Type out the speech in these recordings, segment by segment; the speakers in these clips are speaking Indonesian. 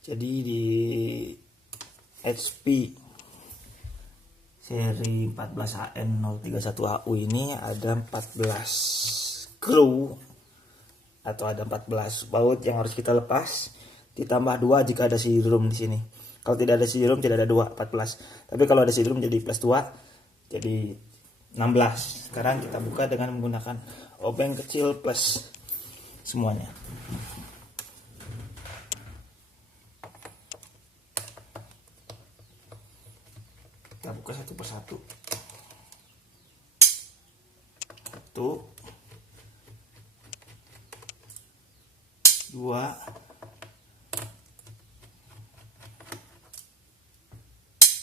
Jadi di HP seri 14AN031AU ini ada 14 screw atau ada 14 baut yang harus kita lepas, ditambah 2 jika ada seed drum di sini. Kalau tidak ada seed drum tidak ada 2, 14. Tapi kalau ada seed drum jadi plus 2, jadi 16. Sekarang kita buka dengan menggunakan obeng kecil plus semuanya. Kita buka satu persatu. 1, 2,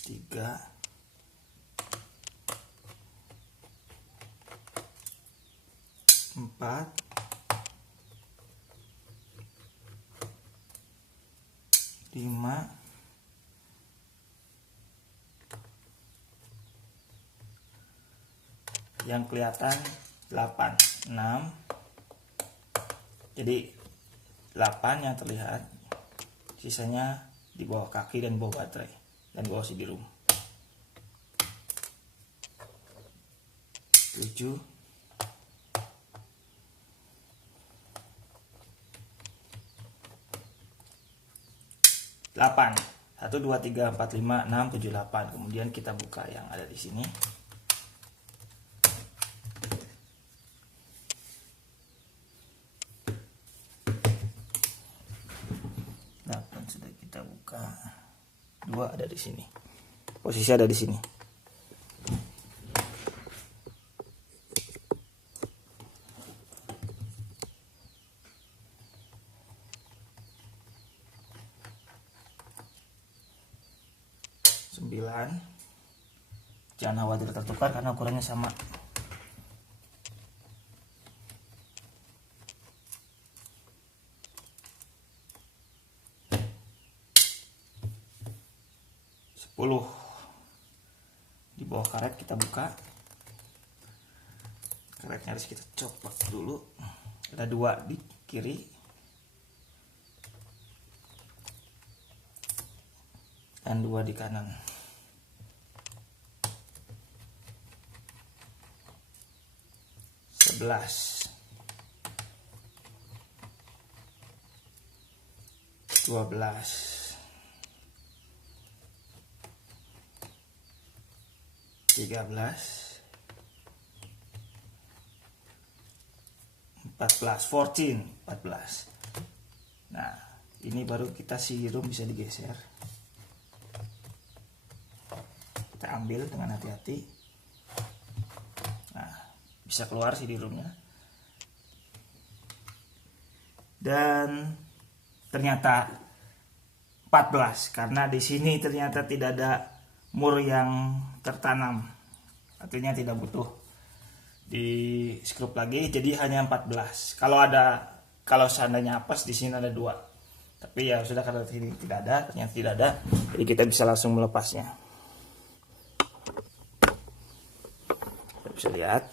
3, 4, 5, 6, yang kelihatan 8, 6. Jadi 8 yang terlihat, sisanya di bawah kaki dan bawah baterai dan bawah seed drum. 7, 8, 1, 2, 3, 4, 5, 6, 7, 8. Kemudian kita buka yang ada di sini. Sudah kita buka, 2 ada di sini, posisi ada di sini. Sembilan, jangan khawatir tertukar karena ukurannya sama. 10, di bawah karet kita buka. Karetnya harus kita copot dulu. Ada 2 di kiri dan 2 di kanan. 11, 12, 13, 14, 14. Nah, ini baru kita seed drum bisa digeser. Kita ambil dengan hati-hati. Nah, bisa keluar seed drumnya. Dan ternyata 14 karena di sini ternyata tidak ada mur yang tertanam, artinya tidak butuh di skrup lagi, jadi hanya 14. Kalau seandainya apes di sini ada 2, tapi ya sudah karena sini tidak ada, ternyata tidak ada, jadi kita bisa langsung melepasnya. Kita bisa lihat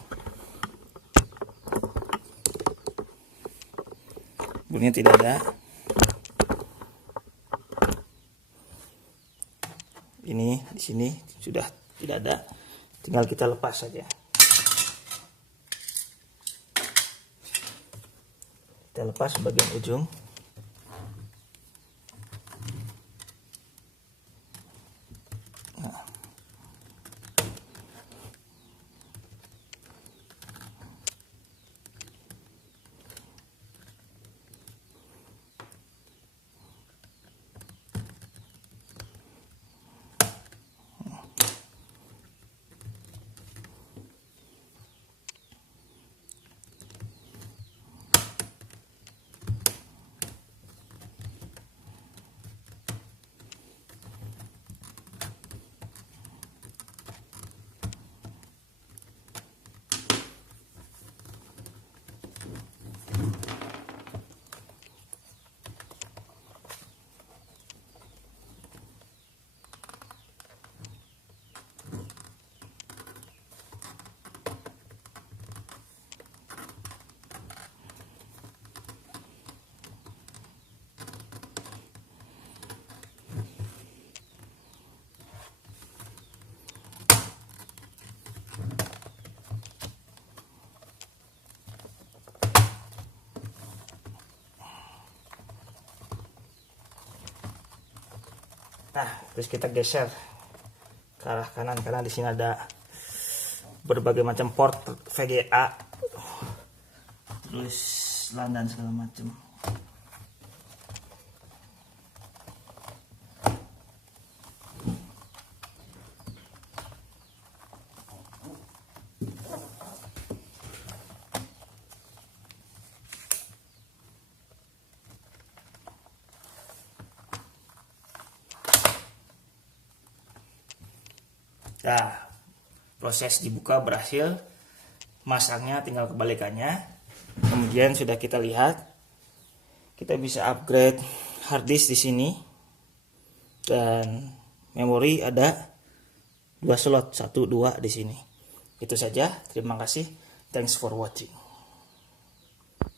bunyinya tidak ada. Ini di sini sudah tidak ada, tinggal kita lepas saja. Kita lepas bagian ujung. Nah. Nah, terus kita geser ke arah kanan karena di sini ada berbagai macam port VGA, terus LAN dan segala macam. Nah, proses dibuka berhasil, masangnya tinggal kebalikannya. Kemudian sudah kita lihat, kita bisa upgrade hard disk di sini, dan memori ada 2 slot, 1, 2 di sini. Itu saja, terima kasih, thanks for watching.